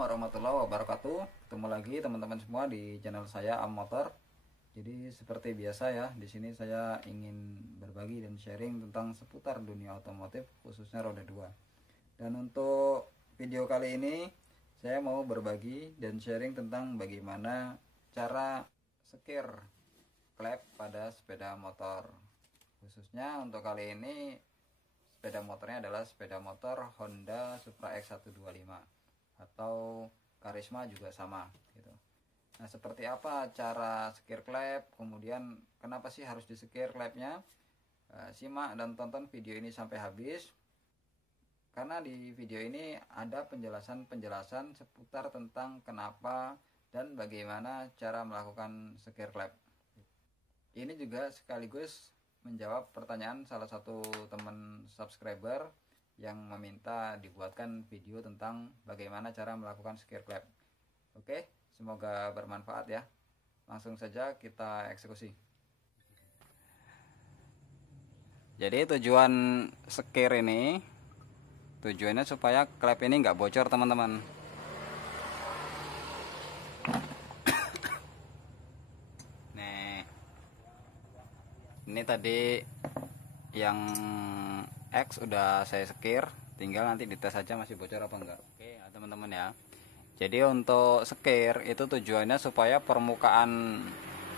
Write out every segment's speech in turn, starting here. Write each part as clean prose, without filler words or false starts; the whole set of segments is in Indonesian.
warahmatullahi wabarakatuh. Ketemu lagi teman-teman semua di channel saya Am Motor. Jadi seperti biasa ya, di sini saya ingin berbagi dan sharing tentang seputar dunia otomotif, khususnya roda 2. Dan untuk video kali ini saya mau berbagi dan sharing tentang bagaimana cara sekir klep pada sepeda motor. Khususnya untuk kali ini sepeda motornya adalah sepeda motor Honda Supra X125 atau Karisma juga sama gitu. Nah, seperti apa cara sekir klep, kemudian kenapa sih harus disekir klepnya? Simak dan tonton video ini sampai habis, karena di video ini ada penjelasan-penjelasan seputar tentang kenapa dan bagaimana cara melakukan sekir klep. Ini juga sekaligus menjawab pertanyaan salah satu teman subscriber yang meminta dibuatkan video tentang bagaimana cara melakukan sekir klep. Oke, semoga bermanfaat ya. Langsung saja kita eksekusi. Jadi tujuan sekir ini, tujuannya supaya klep ini nggak bocor teman-teman. Nih, ini tadi yang X udah saya sekir, tinggal nanti dites aja masih bocor apa enggak. Oke ya teman-teman ya. Jadi untuk sekir itu tujuannya supaya permukaan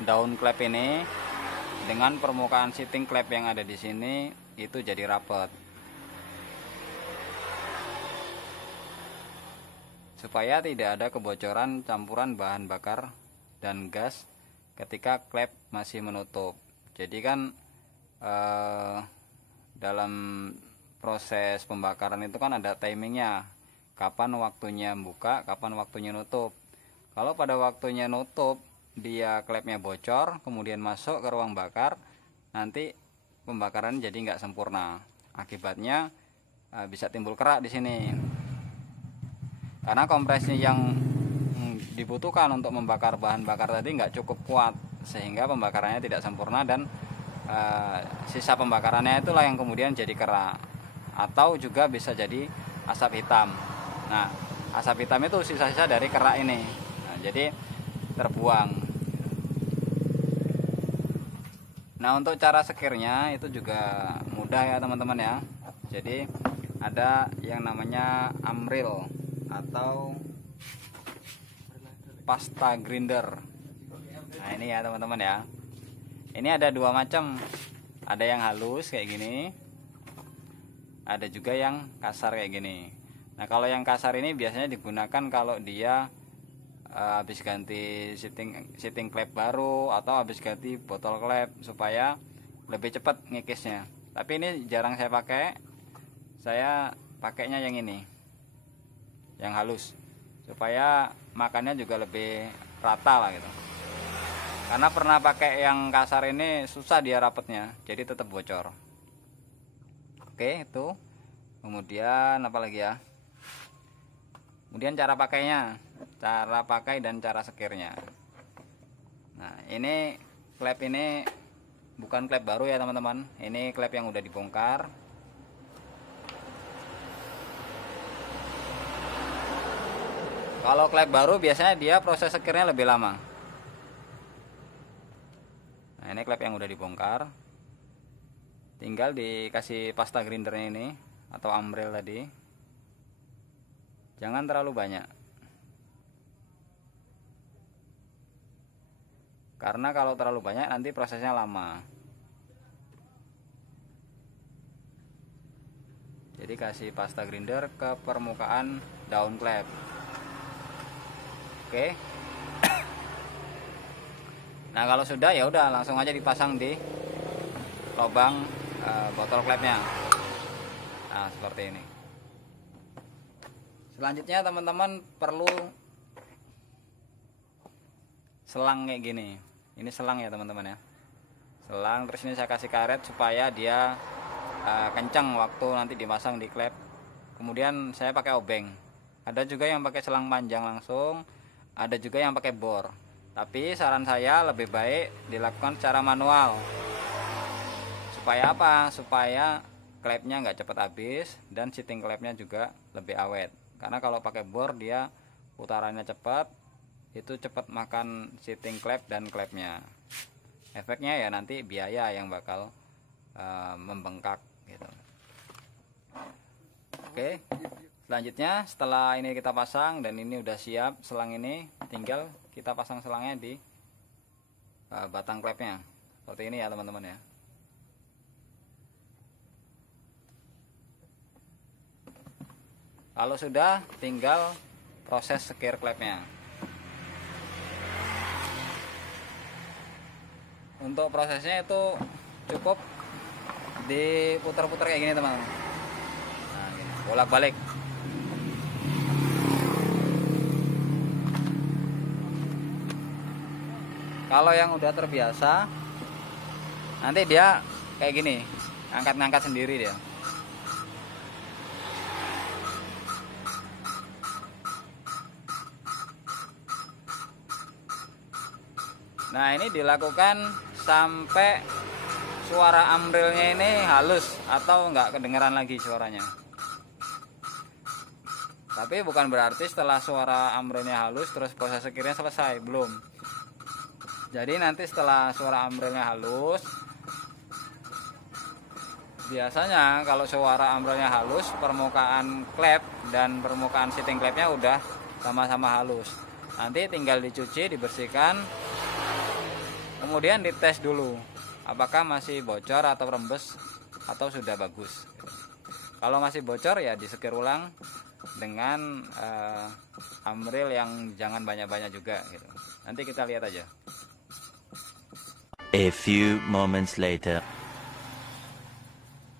daun klep ini dengan permukaan seating klep yang ada di sini itu jadi rapat, supaya tidak ada kebocoran campuran bahan bakar dan gas ketika klep masih menutup. Jadi kan dalam proses pembakaran itu kan ada timingnya, kapan waktunya buka, kapan waktunya nutup. Kalau pada waktunya nutup dia klepnya bocor kemudian masuk ke ruang bakar, nanti pembakaran jadi nggak sempurna. Akibatnya bisa timbul kerak di sini, karena kompresi yang dibutuhkan untuk membakar bahan bakar tadi nggak cukup kuat, sehingga pembakarannya tidak sempurna dan sisa pembakarannya itulah yang kemudian jadi kerak, atau juga bisa jadi asap hitam. Nah, asap hitam itu sisa-sisa dari kerak ini, nah, jadi terbuang. Nah, untuk cara sekirnya itu juga mudah ya teman-teman ya. Jadi ada yang namanya amril atau pasta grinder. Nah, ini ya teman-teman ya. Ini ada dua macam, ada yang halus kayak gini, ada juga yang kasar kayak gini. Nah, kalau yang kasar ini biasanya digunakan kalau dia habis ganti seating klep baru atau habis ganti botol klep supaya lebih cepat ngikisnya. Tapi ini jarang saya pakai, saya pakainya yang ini, yang halus, supaya makannya juga lebih rata lah gitu. Karena pernah pakai yang kasar ini susah dia rapatnya, jadi tetap bocor. Oke, itu. Kemudian apa lagi ya? Kemudian cara pakainya, cara pakai dan cara sekirnya. Nah, ini klep ini bukan klep baru ya teman-teman. Ini klep yang udah dibongkar. Kalau klep baru biasanya dia proses sekirnya lebih lama. Nah, ini klep yang udah dibongkar, tinggal dikasih pasta grindernya ini atau amril tadi. Jangan terlalu banyak, karena kalau terlalu banyak nanti prosesnya lama. Jadi kasih pasta grinder ke permukaan daun klep. Oke. Nah, kalau sudah ya udah langsung aja dipasang di lubang botol klepnya. Nah, seperti ini. Selanjutnya teman-teman perlu selang kayak gini. Ini selang ya teman-teman ya. Selang, terus ini saya kasih karet supaya dia kencang waktu nanti dipasang di klep. Kemudian saya pakai obeng. Ada juga yang pakai selang panjang langsung, ada juga yang pakai bor. Tapi saran saya lebih baik dilakukan secara manual. Supaya apa? Supaya klepnya nggak cepat habis dan seating klepnya juga lebih awet. Karena kalau pakai bor dia putarannya cepat, itu cepat makan seating clamp dan clampnya. Efeknya ya nanti biaya yang bakal membengkak gitu. Oke, selanjutnya setelah ini kita pasang dan ini udah siap selang ini, tinggal kita pasang selangnya di batang klepnya seperti ini ya teman-teman ya. Kalau sudah, tinggal proses sekir klepnya. Untuk prosesnya itu cukup diputar-putar kayak gini teman-teman. Nah, gini, bolak-balik. Kalau yang udah terbiasa, nanti dia kayak gini, angkat-ngangkat sendiri dia. Nah, ini dilakukan sampai suara amrilnya ini halus atau nggak kedengeran lagi suaranya. Tapi bukan berarti setelah suara amrilnya halus terus proses sekirnya selesai, belum. Jadi nanti setelah suara amrilnya halus, biasanya kalau suara amrilnya halus, permukaan klep dan permukaan seating klepnya udah sama-sama halus. Nanti tinggal dicuci, dibersihkan, kemudian dites dulu apakah masih bocor atau rembes atau sudah bagus. Kalau masih bocor ya disekir ulang dengan amril yang jangan banyak-banyak juga gitu. Nanti kita lihat aja. A few moments later.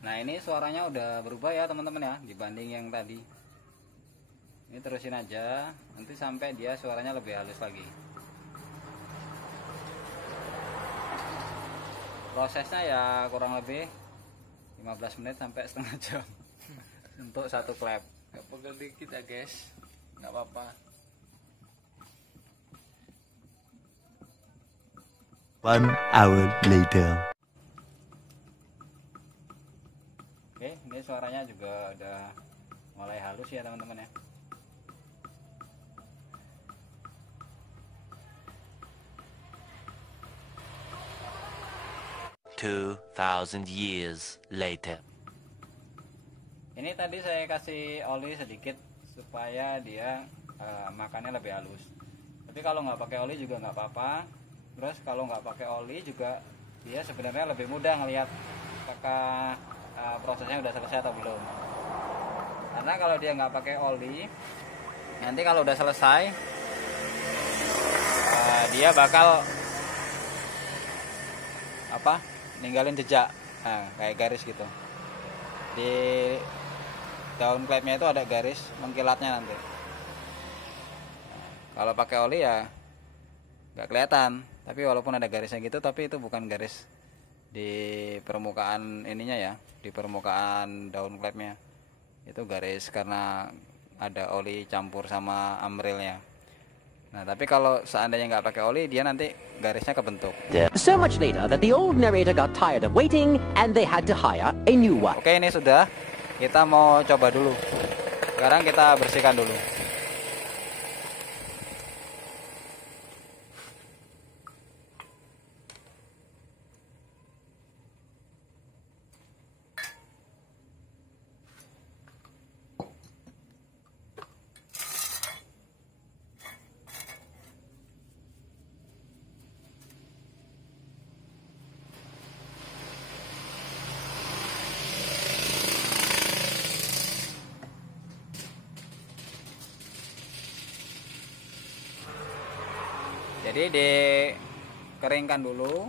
Nah, ini suaranya udah berubah ya teman-teman ya dibanding yang tadi. Ini terusin aja nanti sampai dia suaranya lebih halus lagi. Prosesnya ya kurang lebih 15 menit sampai setengah jam untuk satu klep. Gak pegel dikit ya guys, nggak apa-apa. 1 hour later. Oke, ini suaranya juga udah mulai halus ya teman-teman ya. 2000 years later. Ini tadi saya kasih oli sedikit supaya dia makannya lebih halus. Tapi kalau nggak pakai oli juga nggak apa-apa. Terus kalau nggak pakai oli juga dia sebenarnya lebih mudah ngelihat apakah prosesnya udah selesai atau belum. Karena kalau dia nggak pakai oli, nanti kalau udah selesai dia bakal ninggalin jejak, kayak garis gitu. Di daun klepnya itu ada garis mengkilatnya nanti. Kalau pakai oli ya nggak kelihatan, tapi walaupun ada garisnya gitu, tapi itu bukan garis di permukaan ininya ya, di permukaan daun klepnya. Itu garis karena ada oli campur sama amrilnya. Nah, tapi kalau seandainya nggak pakai oli, dia nanti garisnya kebentuk. So much later that the old narrator got tired of waiting and they had to hire a new one. Oke, ini sudah. Kita mau coba dulu. Sekarang kita bersihkan dulu. Jadi dikeringkan dulu.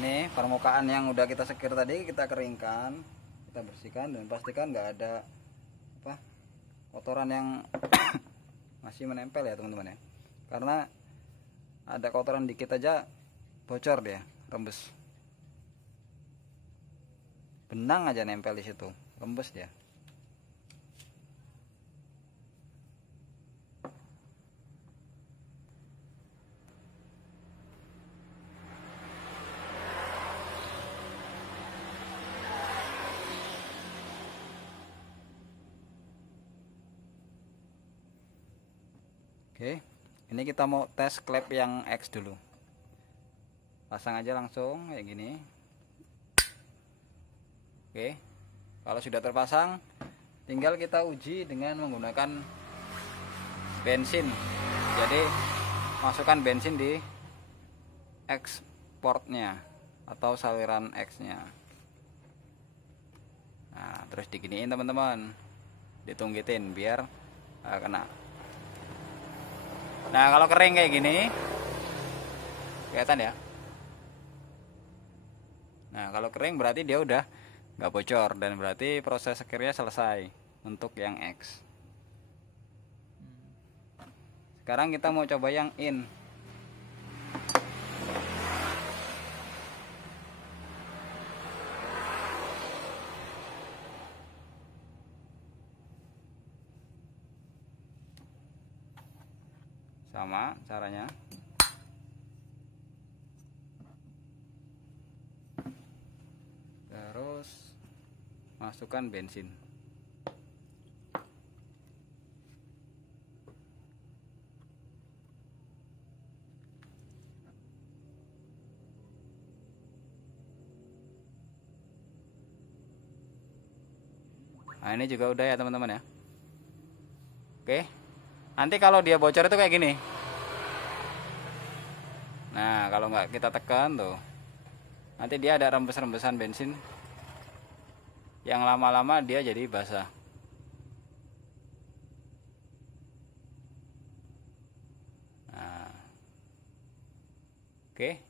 Ini permukaan yang udah kita sekir tadi kita keringkan, kita bersihkan dan pastikan nggak ada kotoran yang masih menempel ya teman-teman ya. Karena ada kotoran dikit aja bocor dia, rembes. Benang aja nempel di situ, rembes dia. Oke, ini kita mau tes klep yang X dulu. Pasang aja langsung kayak gini. Oke, kalau sudah terpasang, tinggal kita uji dengan menggunakan bensin. Jadi masukkan bensin di X portnya atau saluran X nya. Nah, terus diginiin teman-teman, ditunggitin biar kena. Nah, kalau kering kayak gini kelihatan ya. Nah, kalau kering berarti dia udah nggak bocor dan berarti proses sekirnya selesai untuk yang X. Sekarang kita mau coba yang in. Sama caranya. Terus masukkan bensin. Nah, ini juga udah ya teman-teman ya. Oke. Nanti kalau dia bocor itu kayak gini. Nah, kalau nggak kita tekan tuh, nanti dia ada rembes-rembesan bensin. Yang lama-lama dia jadi basah. Nah. Oke.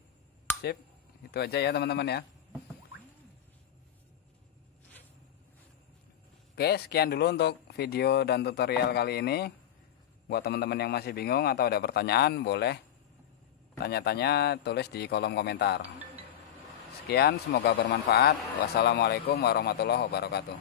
Sip. Itu aja ya teman-teman ya. Oke, sekian dulu untuk video dan tutorial kali ini. Buat teman-teman yang masih bingung atau ada pertanyaan, boleh tanya-tanya tulis di kolom komentar. Sekian, semoga bermanfaat. Wassalamualaikum warahmatullahi wabarakatuh.